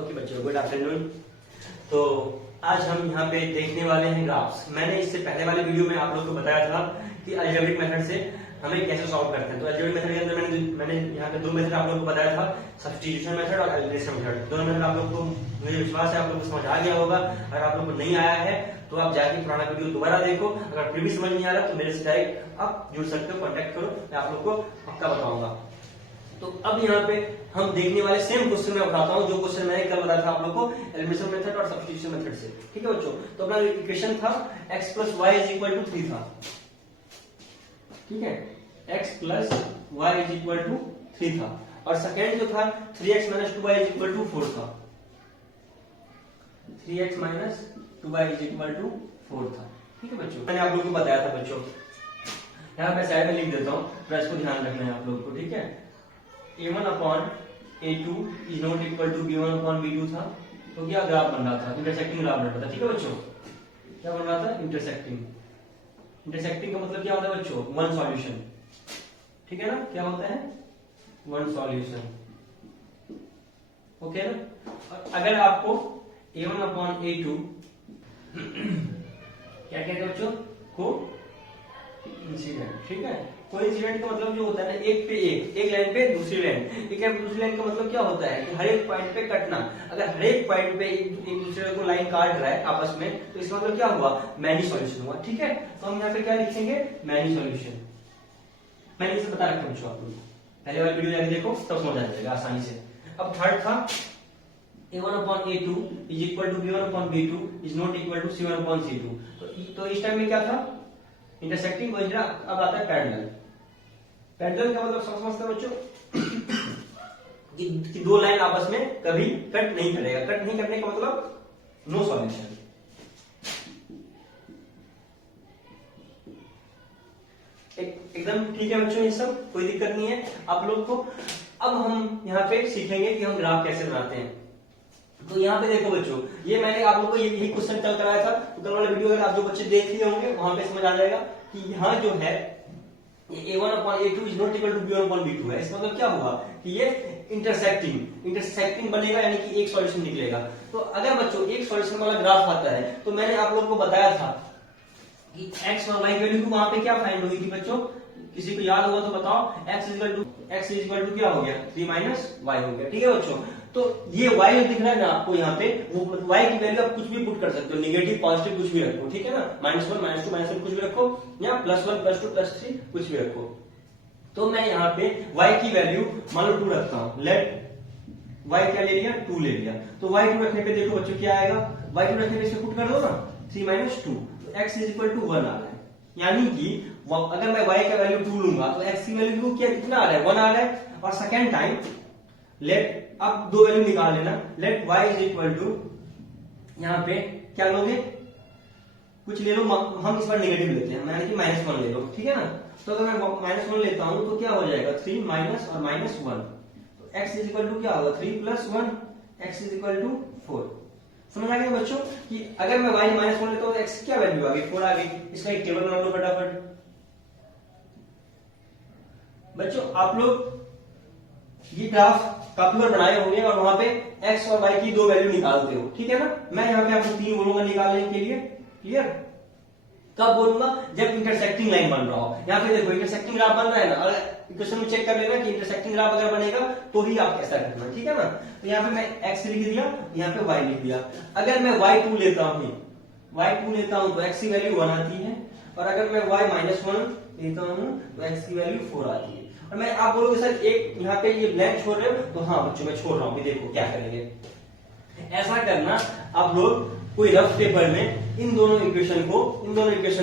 Okay बच्चों, good afternoon. तो आज हम यहाँ पे देखने वाले हैं ग्राफ्स। मैंने इससे पहले वाले वीडियो में आप लोग को बताया था कि अलजेब्रिक मेथड से हमें कैसे सॉल्व करते हैं। तो अलजेब्रिक मेथड के अंदर मैंने यहाँ पे दो मेथड आप लोग को बताया था, सब्स्टिट्यूशन मेथड और एलिमिनेशन मेथड। दोनों मेथड आप लोग को, मुझे विश्वास है आप लोग को समझ आ गया होगा। अगर आप लोग को नहीं आया है तो आप जाके पुराना वीडियो दोबारा देखो। अगर फिर भी समझ नहीं आ रहा तो मेरे से डायरेक्ट आप जुड़ सकते हो, कॉन्टेक्ट करो, मैं आप लोग को पक्का बताऊंगा। तो अब यहाँ पे हम देखने वाले सेम क्वेश्चन में उठाता हूँ जो क्वेश्चन मैंने कल बताया था आप लोग को एलिमिनेशन मेथड और सब्स्टिट्यूशन मेथड से। ठीक है बच्चों, तो अपना इक्वेशन था x plus y is equal to 3 था। ठीक है, x plus y is equal to 3 था और सेकेंड जो था 3x minus 2y is equal to 4 था। 3x minus 2y is equal to 4 था। ठीक है बच्चों, मैंने आप लोग को बताया था बच्चों, यहाँ पे साइड में लिख देता हूँ, प्लस को ध्यान रखना है आप लोग को। ठीक है, a1 upon a2 is not equal to b1 upon b2 था। तो क्या ग्राफ बन रहा था? इंटरसेक्टिंग ग्राफ बन रहा था। ठीक है बच्चों, क्या बन रहा था? इंटरसेक्टिंग। इंटरसेक्टिंग का मतलब क्या होता है बच्चों? One solution. ठीक है ना, क्या होता है? One solution. ओके ना। अगर आपको a1 अपॉन a2 क्या कहते हैं बच्चों? को इंसिडेंट। ठीक है, कोइंसिडेंट का मतलब जो होता है ना, एक पे एक लाइन पे दूसरी लाइन, एक लाइन पे दूसरी लाइन का मतलब क्या होता है कि हर एक पॉइंट पे कटना। अगर हर एक पॉइंट पे एक दूसरे को लाइन काट रहा है आपस में, तो इसका मतलब क्या हुआ? मैनी सॉल्यूशन हुआ। ठीक है, तो हम यहाँ पे क्या लिखेंगे? Many solution. मैंने इसे बता रखा बच्चों, आप लोग पहले वाली वीडियो जाके देखो, तब समझ आ जाएगा आसानी से। अब थर्ड था a1 upon a2 is equal to b1 upon b2 is not equal to c1 upon c2। तो इस टाइम में क्या था? इंटरसेक्टिंग। अब आता है पैरेलल। पैरेलल का मतलब समझते हो बच्चों कि दो लाइन आपस में कभी कट नहीं करेगा। कट नहीं करने का मतलब नो सॉल्यूशन। एकदम ठीक है बच्चों, ये सब कोई दिक्कत नहीं है आप लोग को। अब हम यहाँ पे सीखेंगे कि हम ग्राफ कैसे बनाते हैं। तो यहाँ पे देखो बच्चों, ये मैंने आप लोगों को यही क्वेश्चन कल कराया था। तो कल वाले वीडियो अगर आप जो बच्चे देख लिए होंगे वहां पे समझ आ जाएगा कि यहाँ जो है a1 upon a2 is not equal to b1 upon b2 है। इसका मतलब क्या हुआ कि ये इंटरसेक्टिंग बनेगा, यानी कि एक सॉल्यूशन निकलेगा। तो अगर बच्चों एक सॉल्यूशन वाला ग्राफ आता है तो मैंने आप लोगों को बताया था कि x और y की वैल्यू को वहां पे क्या फाइंड हुई थी बच्चों? किसी को याद होगा तो बताओ। x इज इक्वल टू क्या हो गया? 3 माइनस y हो गया। ठीक है बच्चों, तो ये y जो दिख रहा है ना आपको यहाँ पे, वो y की वैल्यू आप कुछ भी पुट कर सकते हो, नेगेटिव पॉजिटिव कुछ भी रखो। ठीक है ना, -1 -2 -1 कुछ भी रखो, या +1 +2 +3 कुछ भी रखो। तो मैं यहाँ पे y की वैल्यू मान लो 2 रखता हूँ। लेट y क्या ले लिया? 2 ले लिया। तो y2 रखने पे देखो बच्चों क्या आएगा? y2 रखने पे इसको पुट कर दो ना, 3 माइनस 2, तो x इज इक्वल टू 1 आ रहा है। यानी कि अगर मैं y का वैल्यू 2 लूंगा तो x की वैल्यू क्या कितना आ रहा है? 1 आ रहा है। और सेकेंड टाइम लेट, अब दो वैल्यू निकाल लेना। Let y is equal to, यहाँ पे क्या लोगे? कुछ ले लो, हम इस बार नेगेटिव लेते हैं, यानी कि -1 ले लो। ठीक है ना, तो अगर मैं -1 लेता हूं तो क्या हो जाएगा? 3 माइनस और -1, तो x इज इक्वल टू क्या होगा? 3 + 1, x इज इक्वल टू 4। समझ आ गया बच्चों कि अगर मैं y -1 लेता हूं तो x क्या वैल्यू आ गई? 4 आ गई। इसका एक टेबल बना लो फटाफट बच्चों। आप लोग ये ग्राफ काफी बार बनाए होंगे और वहां पे x और y की दो वैल्यू निकालते हो। ठीक है ना, मैं यहाँ पे आपको 3 बोलूंगा निकालने के लिए। क्लियर? कब बोलूंगा? जब इंटरसेक्टिंग लाइन बन रहा हो। यहाँ पे देखो इंटरसेक्टिंग ग्राफ बन रहा है ना, और इक्वेशन में चेक कर लेना कि इंटरसेक्टिंग ग्राफ अगर बनेगा तो ही आप ऐसा करना। ठीक है ना, तो यहाँ पे मैं x लिख दिया, यहाँ पे y लिख दिया। अगर मैं y2 लेता हूँ तो x की वैल्यू 1 आती है, और अगर मैं y -1 लेता हूँ तो x की वैल्यू 4 आती है। और मैं आप बोलोगे सर एक यहाँ पे ये ब्लैंक छोड़ रहे हो, तो हाँ बच्चों मैं छोड़ रहा हूँ। देखो क्या करेंगे, ऐसा करना आप लोग कोई रफ पेपर में इन दोनों इक्वेशन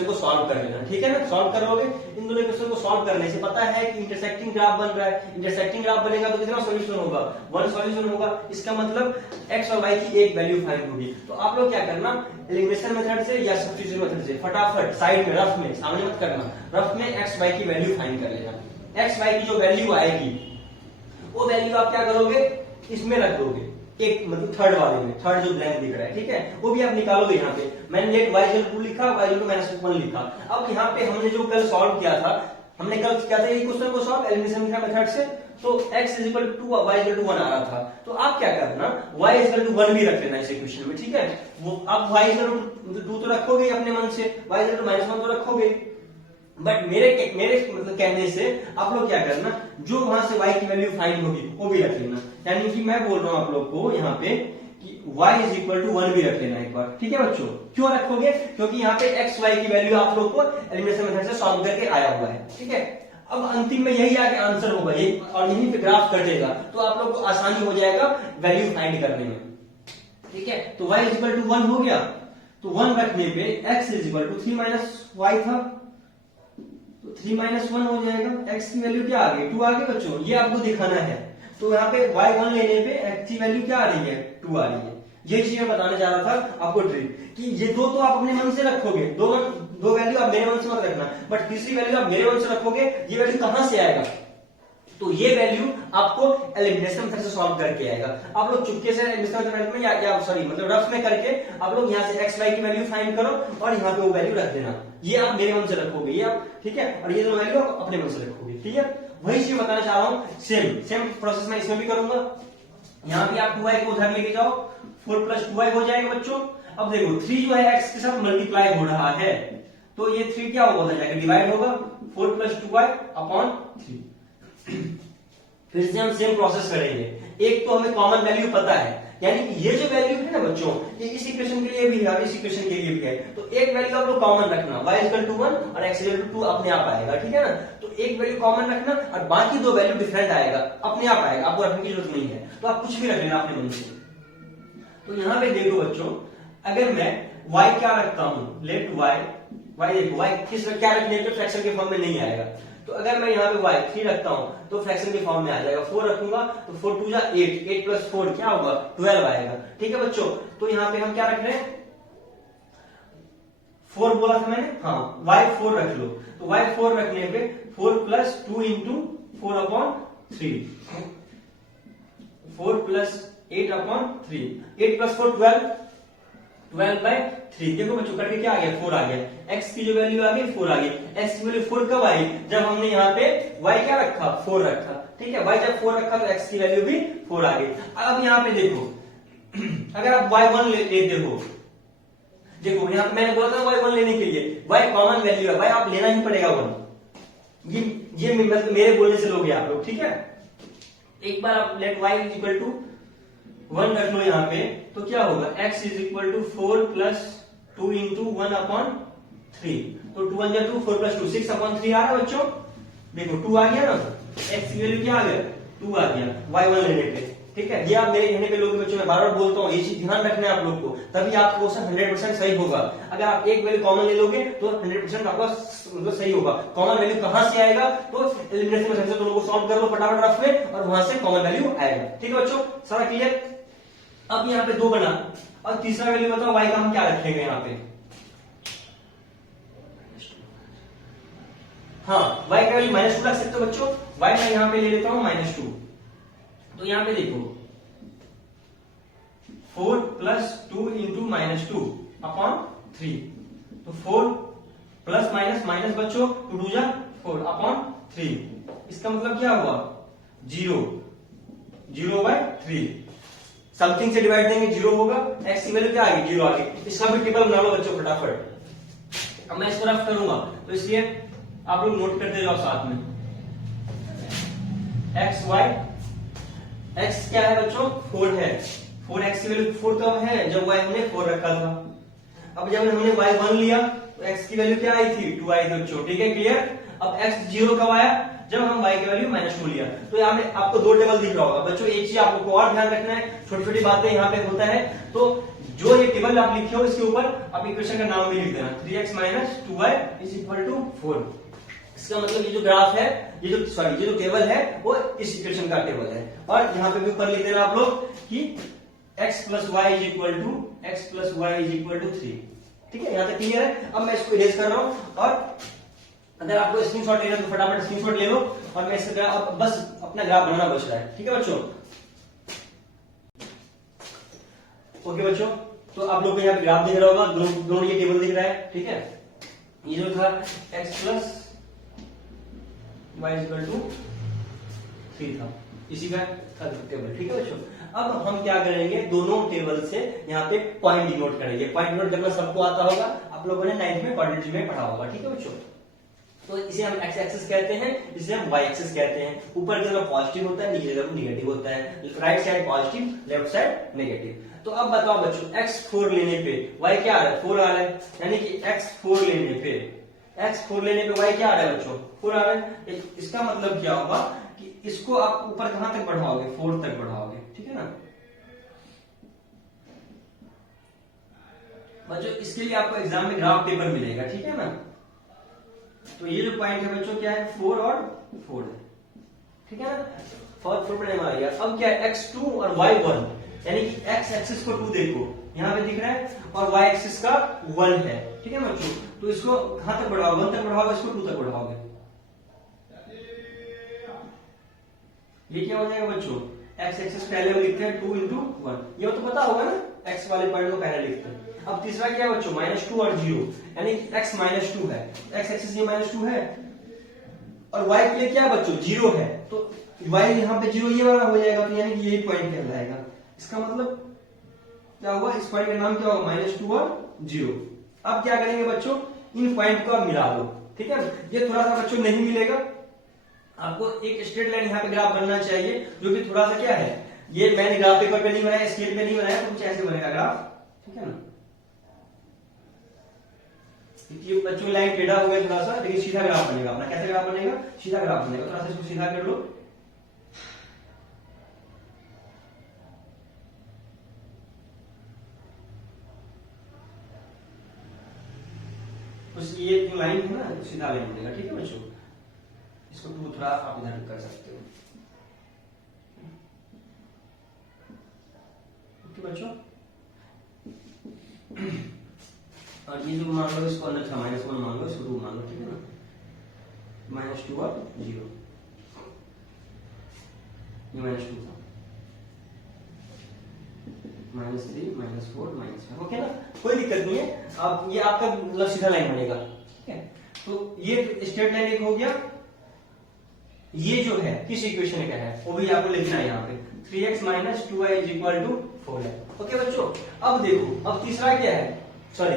को सॉल्व कर लेना। ठीक है ना, सॉल्व करोगे, इन दोनों इक्वेशन को सॉल्व करने से पता है कि इंटरसेक्टिंग ग्राफ बन रहा है। इंटरसेक्टिंग ग्राफ बनेगा तो कितना सॉल्यूशन होगा? 1 सॉल्यूशन होगा। इसका मतलब x और y की एक वैल्यू फाइंड होगी। तो आप लोग क्या करना, एलिमिनेशन मेथड से या सब्स्टिट्यूशन मेथड से फटाफट साइड में, रफ में, सामने मत करना, रफ में x y की वैल्यू फाइंड कर लेना। x y की जो वैल्यू आएगी वो वैल्यू आप क्या करोगे? इसमें रख दोगे, एक मतलब थर्ड वाले में, थर्ड जो ब्लैंक दिख रहा है। ठीक है, वो भी आप निकालोगे। यहाँ पे मैंने लेट y 2 लिखा, y 2 -1 लिखा। अब यहाँ पे हमने जो कल सॉल्व किया था हमने कल क्या था, यही क्वेश्चन को सॉल्व एलिमिनेशन मेथड से। तो x is equal to 2, y is equal to 1 आ रहा था, तो आप क्या करना, y इज इक्वल टू 1 भी रख लेना इस इक्वेशन में, ठीक है। वो आप y इज इक्वल टू 2 तो रखोगे अपने मन से, y इज इक्वल टू -1 तो रखोगे, बट मेरे मतलब कहने से आप लोग क्या करना, जो वहां से y की वैल्यू फाइंड होगी वो भी रख लेना। यानी कि मैं बोल रहा हूं आप लोग को यहाँ पे कि y इज इक्वल टू 1 भी रख लेना एक बार, ठीक है बच्चों। क्यों रखोगे, क्योंकि यहाँ पे x y की वैल्यू आप लोग को एलिमिनेशन मेथड से सॉल्व करके आया हुआ है, ठीक है। अब अंतिम में यही आगे आंसर होगा, यही और यहीं पे ग्राफ कटेगा, तो आप लोग को आसानी हो जाएगा वैल्यू फाइंड करने में, ठीक है। तो y इज इक्वल टू 1 हो गया, तो 1 रखने पे x is equal to 3 minus y था, तो 3 माइनस 1 हो जाएगा। x की वैल्यू क्या आ गई, 2 आ गई बच्चों, ये आपको दिखाना है। तो यहाँ पे y1 लेने पे x की वैल्यू क्या आ रही है, 2 आ रही है। ये चीज मैं बताने जा रहा था आपको ट्रिक, कि ये दो तो आप अपने मन से रखोगे, दो वैल्यू आप मेरे मन से मत रखना, बट तीसरी वैल्यू आप मेरे मन से रखोगे, ये वैल्यू कहां से आएगा, तो ये वैल्यू आपको एलिमिनेशन मेथड से सॉल्व करके आएगा। आप लोग चुपके से एलिमिनेशन मेथड में या सॉरी मतलब रफ में करके आप लोग यहाँ से x y की वैल्यू फाइंड करो और यहाँ पे वो वैल्यू रख देना, ये आप मेरे मन से रखोगे, ये आप, ठीक है, और ये दोनों वैल्यू आप अपने मन से रखोगे, ठीक है। वही चीज बताना चाह रहा हूँ, सेम प्रोसेस में इसमें भी करूंगा। यहाँ भी आप 2y को उधर लेके जाओ, 4 प्लस 2y हो जाएगा बच्चों। अब देखो 3 जो है x के साथ मल्टीप्लाई हो रहा है, तो ये 3 क्या होगा, उधर जाकर डिवाइड होगा, 4 प्लस 2y अपॉन 3। फिर से हम सेम प्रोसेस करेंगे। एक तो हमें कॉमन वैल्यू पता है, यानी कि ये जो वैल्यू है ना बच्चों, ये इस इक्वेशन के लिए भी है और इस इक्वेशन के लिए भी है, तो एक वैल्यू आप लोग कॉमन रखना, y इक्वल टू 1 और x इक्वल टू 2 अपने आप आएगा, ठीक है ना। तो एक वैल्यू कॉमन रखना और बाकी दो वैल्यू डिफरेंट आएगा, अपने आप आएगा, आपको रखने की जरूरत नहीं है, तो आप कुछ भी रख लेना अपने मन से। तो यहाँ पे देखो बच्चों, अगर मैं y क्या रखता हूं, लेट y देखो y किस क्या रखने पे फ्रैक्शन के फॉर्म में नहीं आएगा, तो अगर मैं यहाँ पे y 3 रखता हूं तो फ्रैक्शन के फॉर्म में आ जाएगा। 4 रखूंगा तो 4 2 जा 8 प्लस 4 क्या होगा, 12 आएगा, ठीक है बच्चों। तो यहाँ पे हम क्या रख रहे हैं, 4 बोला था मैंने, हाँ y 4 रख लो, तो y 4 रखने पे 4 plus 2 into 4 upon 3, 4 plus 8 upon 3, 8 plus 4 12 by 3। देखो बच्चों करके क्या आ गया, 4 आ गया। x की जो वैल्यू आ गई 4 आ गई। x की वैल्यू 4 कब आई, जब हमने यहाँ पे y क्या रखा, 4 रखा, ठीक है। y जब 4 रखा तो x की वैल्यू भी 4 आ गई। अब यहाँ पे देखो अगर आप y1 लेते हो, देखो यहाँ पे मैंने बोला था y1 लेने के लिए, y कॉमन वैल्यू है, y आप लेना ही पड़ेगा 1। ये मतलब मेरे बोलने से लोगे आप लोग, ठीक है। एक बार आप लेट y इक्वल टू 1 रख लो यहाँ पे, तो क्या होगा, x is equal to 4 plus 2 into 1 upon 3, तो 2 1 जा 2, 4 प्लस 2 6 अपॉन 3 आ रहा है बच्चों। देखो 2 आ गया ना, x की वैल्यू क्या आ गया, 2 आ गया y1 लेने पे, ठीक है। ये आप मेरे कहने पे लोग बच्चों, मैं बार बार बोलता हूँ, ये चीज ध्यान रखना है आप लोग को, तभी आपका क्वेश्चन 100% सही होगा। अगर आप एक वैल्यू कॉमन ले लोगे तो 100% आपका मतलब सही होगा। कॉमन वैल्यू कहां से आएगा, तो एलिमिनेशन मेथड से दोनों को सॉल्व कर लो फटाफट रफ में, और वहां से कॉमन वैल्यू आएगा, ठीक है बच्चों, सारा क्लियर। अब यहाँ पे 2 बना, और तीसरा वैल्यू बताओ y का हम क्या रखेंगे यहाँ पे, हाँ y का वैल्यू -2 रख सकते हो बच्चों। y मैं यहाँ पे ले लेता हूँ -2, तो यहाँ पे देखो 4 प्लस 2 इंटू -2 अपॉन 3, तो 4 प्लस माइनस माइनस बच्चों 2 2 जा 4 अपॉन 3, इसका मतलब क्या हुआ, 0 बाय 3। समथिंग से डिवाइड देंगे 0 होगा, x की वैल्यू क्या आ गई, 0 आ गई। इसका भी टेबल बना लो बच्चों फटाफट। अब मैं इसको रफ करूंगा, तो इसलिए आप लोग नोट करते जाओ साथ में। x y, x क्या है बच्चों, 4 है, 4x की वैल्यू 4 कब है, जब y हमने 4 रखा था। अब जब हमने y1 लिया तो x की वैल्यू क्या आई थी, 2 आई थी बच्चों, ठीक है क्लियर। अब x 0 कब आया, जब हम y की वैल्यू -2 लिया। तो यहाँ पे आपको 2 टेबल दिख रहा होगा बच्चों। एक चीज आपको और ध्यान रखना है, छोटी छोटी बातें यहाँ पे होता है, तो जो ये टेबल आप लिखे हो इसके ऊपर आप इक्वेशन का नाम भी लिख देना, 3x - 2y = 4। इसका मतलब ये जो ग्राफ है, ये जो टेबल है वो इस इक्वेशन का टेबल है। और यहाँ पे भी ऊपर लिख देना आप लोग कि x + y = 3, ठीक है। यहाँ तक क्लियर है। अब मैं इसको इरेज कर रहा हूं, और अगर आपको स्क्रीनशॉट लेना तो फटाफट स्क्रीनशॉट ले लो, और मैं इसका ग्राफ बस अपना ग्राफ बनाना बच रहा है, ठीक है बच्चों। ओके बच्चों, तो आप लोग को यहाँ पे ग्राफ दिख रहा होगा, दोनों ये टेबल दिख रहा है, ठीक है। ये जो था x + y इक्वल टू 3 था, इसी का टेबल। ठीक है बच्चों, अब हम क्या करेंगे, दोनों टेबल से यहाँ पे पॉइंट डिनोट करेंगे। पॉइंट डिनोट करना सबको आता होगा, आप लोगों ने 9th में क्वाड्रेटिक में पढ़ा होगा। ठीक है बच्चों, तो इसे हम एक्स एक्सिस कहते हैं, इसे हम वाई एक्सिस कहते हैं। ऊपर की तरफ पॉजिटिव होता है, नीचे की तरफ नेगेटिव होता है। Right side positive, left side negative. तो अब बताओ बच्चों, x4 लेने पे y क्या आ रहा है, 4 आ रहा है, यानी कि x4 लेने पे y क्या आ रहा है बच्चों, 4 आ रहा है। इसका मतलब क्या होगा कि इसको आप ऊपर कहां तक बढ़ाओगे, 4 तक बढ़ाओगे। ठीक है ना बच्चों, इसके लिए आपको एग्जाम में ग्राफ पेपर मिलेगा। ठीक है ना, तो ये जो पॉइंट है बच्चों क्या है, 4 और 4 है। ठीक है ना, 4 पर आ गया। अब क्या है, x2 और y1, यानी कि x एक्सिस को 2 देखो, यहां पे दिख रहा है, और y एक्सिस का 1 है। ठीक है बच्चों, तो इसको कहां तक बढ़ाओगे, 1 तक बढ़ाओगे, इसको 2 तक बढ़ाओगे। ये क्या हो जाएगा बच्चों, x एक्सिस पहले हम लिखते हैं 2 into 1, ये तो पता होगा ना, x वाले पॉइंट को पहले लिखते हैं। अब तीसरा क्या है बच्चों, -2 और 0, यानी x -2 है, x एक्सिस ये -2 है, और y के लिए क्या है बच्चों, 0 है, तो y यहाँ पे 0 ये वाला हो जाएगा, तो यानी कि यही पॉइंट कहलाएगा। इसका मतलब क्या हुआ, इस पॉइंट का नाम क्या होगा, -2 और 0। अब क्या करेंगे बच्चों, इन पॉइंट को आप मिला दो। ठीक है, ये थोड़ा सा बच्चों नहीं मिलेगा, आपको एक स्ट्रेट लाइन यहाँ पे ग्राफ बनना चाहिए, जो कि थोड़ा सा क्या है, ये मैंने ग्राफ पेपर पे नहीं बनाया, स्केल पे नहीं बनाया, तो कुछ ऐसे बनेगा ग्राफ। ठीक है ना, ये बच्चों लाइन टेढ़ा हो गया थोड़ा सा, लेकिन सीधा ग्राफ बनेगा अपना। कैसे ग्राफ बनेगा, सीधा ग्राफ बनेगा। थोड़ा सा इसको सीधा कर लो, उस ये जो लाइन है ना, सीधा लाइन बनेगा। ठीक है बच्चों, इसको थोड़ा आप इधर कर सकते हो। ठीक है बच्चों, और ये जो मान लो, इसको अंदर था -1 मान लो, इसको 2 मान लो। ठीक है ना, -2 और 0, ये -2 था, -3 -4 -5। ओके ना, कोई दिक्कत नहीं है। अब ये आपका मतलब सीधा लाइन बनेगा। ठीक है, तो ये स्ट्रेट लाइन एक हो गया। ये जो है किस इक्वेशन का है, वो भी आपको लिखना है यहाँ पे, 3x - 2y = 4 है। ओके बच्चों, अब देखो, अब तीसरा क्या है, सॉरी,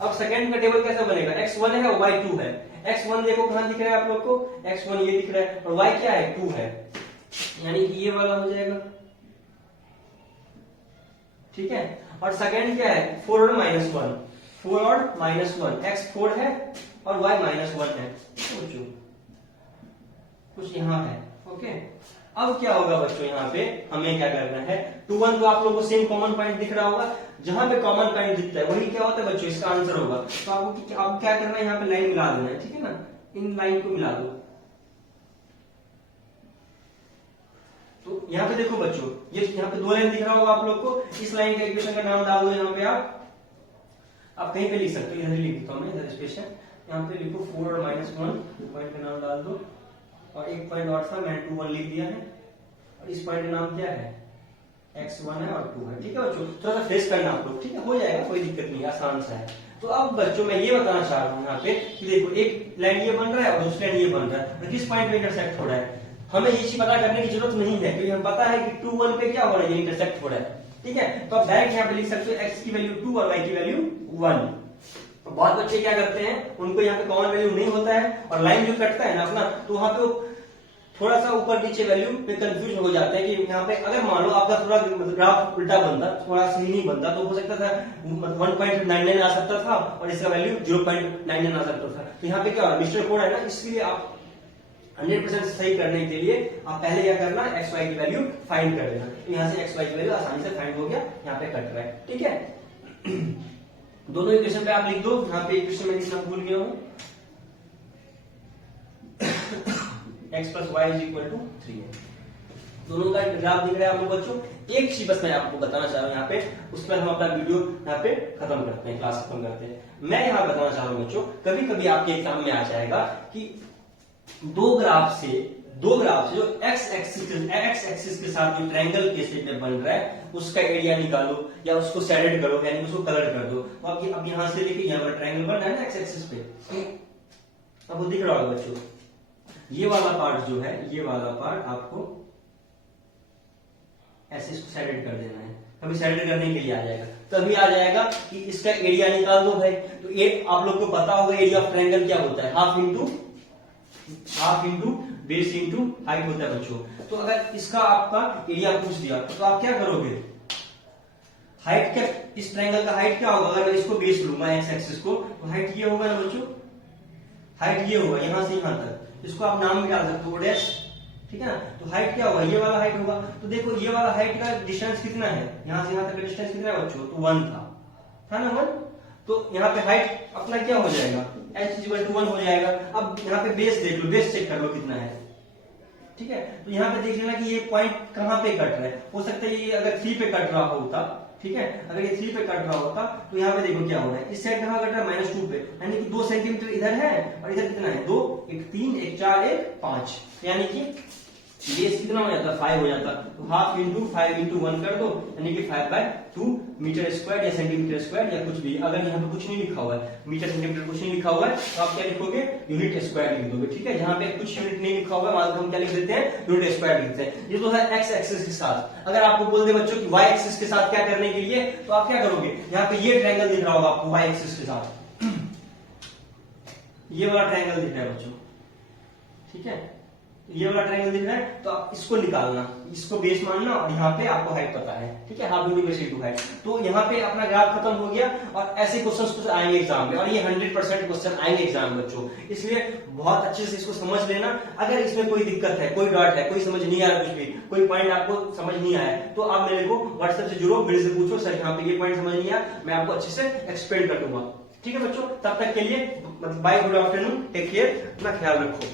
अब सेकंड का टेबल कैसा बनेगा, x1 है और y2 है। x1 देखो कहां दिख रहा है आप लोग को, x1 ये दिख रहा है, और y क्या है, 2 है, यानी कि ये वाला हो जाएगा। ठीक है, और सेकंड क्या है, 4 और -1, 4 और -1, x 4 है और y -1 है। बच्चों कुछ यहाँ है। ओके, अब क्या होगा बच्चों, यहाँ पे हमें क्या करना है, 2 1 तो आप लोगों को सेम कॉमन पॉइंट दिख रहा होगा, जहां पे कॉमन पॉइंट दिखता है वही क्या होता है बच्चों, इसका आंसर होगा। तो आपको क्या करना है, यहाँ पे लाइन मिला देना है। ठीक है ना, इन लाइन को मिला दो। तो यहाँ पे देखो बच्चों, ये यहाँ पे 2 लाइन दिख रहा होगा आप लोग को, इस लाइन का इक्वेशन का नाम डाल दो। यहाँ पे आप कहीं पे लिख सकते हो, इधर लिख देता हूं मैं, इधर स्पेशल यहाँ पे लिखो 4 और -1, पॉइंट का नाम डाल दो, और एक पॉइंट और था, मैंने 2 1 लिख दिया है, और इस पॉइंट का नाम क्या है, x1 है और 2 है। ठीक है बच्चों, थोड़ा सा फ्रेश करना आप लोग। ठीक है, हो जाएगा, कोई दिक्कत नहीं, आसान सा है। तो अब बच्चों मैं ये बताना चाह रहा हूँ यहाँ पे कि देखो, एक लाइन ये बन रहा है और दूसरी लाइन ये बन रहा है, और किस पॉइंट पे इंटरसेक्ट हो रहा है, हमें ये चीज पता करने की जरूरत नहीं है, क्योंकि हमें पता है कि 2 1 पे क्या हो रहा है, ये इंटरसेक्ट हो रहा है। ठीक है, तो आप डायरेक्ट यहाँ पे लिख सकते हो x की वैल्यू 2 और y की वैल्यू 1। तो बहुत बच्चे क्या करते हैं, उनको यहाँ पे कॉमन वैल्यू नहीं होता है, और लाइन जो कटता है ना अपना, तो वहां पे थोड़ा सा ऊपर नीचे वैल्यू पे कंफ्यूज हो जाते हैं कि यहाँ पे अगर मान लो आपका थोड़ा ग्राफ उल्टा बनता, थोड़ा सही नहीं बनता, तो हो सकता था 1.99 आ सकता था और इसका वैल्यू 0.99 आ सकता था। तो यहाँ पे क्या मिस्टेक हो रहा है ना, इसलिए आप 100% सही करने के लिए आप पहले क्या करना, एक्स वाई की वैल्यू फाइंड कर लेना। तो यहाँ से एक्स वाई की वैल्यू आसानी से फाइंड हो गया, यहाँ पे कट रहा है। ठीक है, दोनों इक्वेशन पे आप लिख दो। यहाँ पे इक्वेशन में लिखना भूल गया हूं, x + y = 3 है। दोनों का ग्राफ दिख रहा है आप लोग बच्चों। एक चीज बस मैं आपको बताना चाह रहा हूं यहाँ पे, उस पर हम अपना वीडियो यहाँ पे खत्म करते हैं, क्लास खत्म करते हैं। मैं यहाँ बताना चाह रहा हूँ बच्चों, कभी कभी आपके एग्जाम में आ जाएगा कि दो ग्राफ से जो x एक्सिस के साथ जो ट्रायंगल के शेप में बन रहा है, उसका एरिया निकालो या उसको शेडेड करो, यानी उसको कलर कर दो। तो अब यहाँ से लेके यहाँ पर ट्रायंगल बन रहा है ना x एक्सिस पे, अब वो दिख रहा होगा बच्चों। ये वाला पार्ट जो है, ये वाला पार्ट आपको ऐसे इसको सेपरेट कर देना है। अभी सेपरेट करने के लिए आ जाएगा, तभी आ जाएगा कि इसका एरिया निकाल दो भाई। तो ये आप लोग को पता होगा एरिया ऑफ ट्रायंगल क्या होता है, half into base into height होता है बच्चों। तो अगर इसका आपका एरिया पूछ दिया तो आप क्या करोगे, हाइट क्या, इस ट्रायंगल का हाइट क्या होगा, अगर मैं इसको बेस लूंगा एक्स एक्सिस को, तो हाइट ये होगा ना बच्चों, हाइट ये होगा यहां से यहां तक। इसको आप नाम भी डाल सकते हो डैश, ठीक है ना। तो हाइट क्या होगा, ये वाला हाइट होगा। तो देखो ये वाला हाइट का डिस्टेंस कितना है, यहां से यहां तक का डिस्टेंस कितना है बच्चों, तो 1 था ना 1। तो यहाँ पे हाइट अपना क्या हो जाएगा, h = 1 हो जाएगा। अब यहाँ पे बेस देख लो, बेस चेक कर लो कितना है, ठीक है। तो यहाँ पे देख लेना कि ये पॉइंट कहाँ पे कट रहा है। हो सकता है ये अगर 3 पे कट रहा होता, ठीक है, अगर ये 3 पे कट रहा होता तो यहाँ पे देखो क्या हो रहा है, इस साइड कहाँ कट रहा है, -2 पे, यानी कि 2 सेंटीमीटर इधर है और इधर कितना है 2, 1 3, 1 4, 1 5, यानी कि बेस कितना हो जाता, 5 हो जाता। तो हाफ इंटू 5 इंटू 1 कर दो, यानी कि 5/2 मीटर स्क्वायर या सेंटीमीटर स्क्वायर या कुछ भी। अगर यहाँ पे कुछ नहीं लिखा हुआ है, मीटर सेंटीमीटर कुछ नहीं लिखा हुआ है, तो आप क्या लिखोगे, यूनिट स्क्वायर लिख दोगे, ठीक है। जहाँ पे कुछ यूनिट नहीं लिखा हुआ है वहां हम क्या लिख देते हैं, यूनिट स्क्वायर लिखते हैं। ये तो है एक्स एक्सिस के साथ। अगर आपको बोल दे बच्चों की वाई एक्सिस के साथ क्या करने के लिए, तो आप क्या करोगे, यहाँ पे ये ट्रायंगल दिख रहा होगा आपको वाई एक्सिस के साथ, ये वाला ट्रायंगल दिख रहा है बच्चों, ठीक है, ये वाला ट्रायंगल दिख रहा है। तो आप इसको निकालना, इसको बेस मानना और यहाँ पे आपको हाइट पता है, ठीक है, half into base into height. तो यहाँ पे अपना ग्राफ खत्म हो गया। और ऐसे क्वेश्चंस कुछ आएंगे एग्जाम में, और ये 100% क्वेश्चन आएंगे एग्जाम में बच्चों, इसलिए बहुत अच्छे से इसको समझ लेना। अगर इसमें कोई दिक्कत है, कोई डाउट है, कोई समझ नहीं आ रहा, कुछ भी कोई पॉइंट आपको समझ नहीं आया, तो आप मेरे को व्हाट्सएप से जुड़ो, मेरे से पूछो, सर यहाँ पे ये पॉइंट समझ नहीं आया, मैं आपको अच्छे से एक्सप्लेन कर दूंगा, ठीक है बच्चों। तब तक के लिए bye, good afternoon, take care, अपना ख्याल रखो।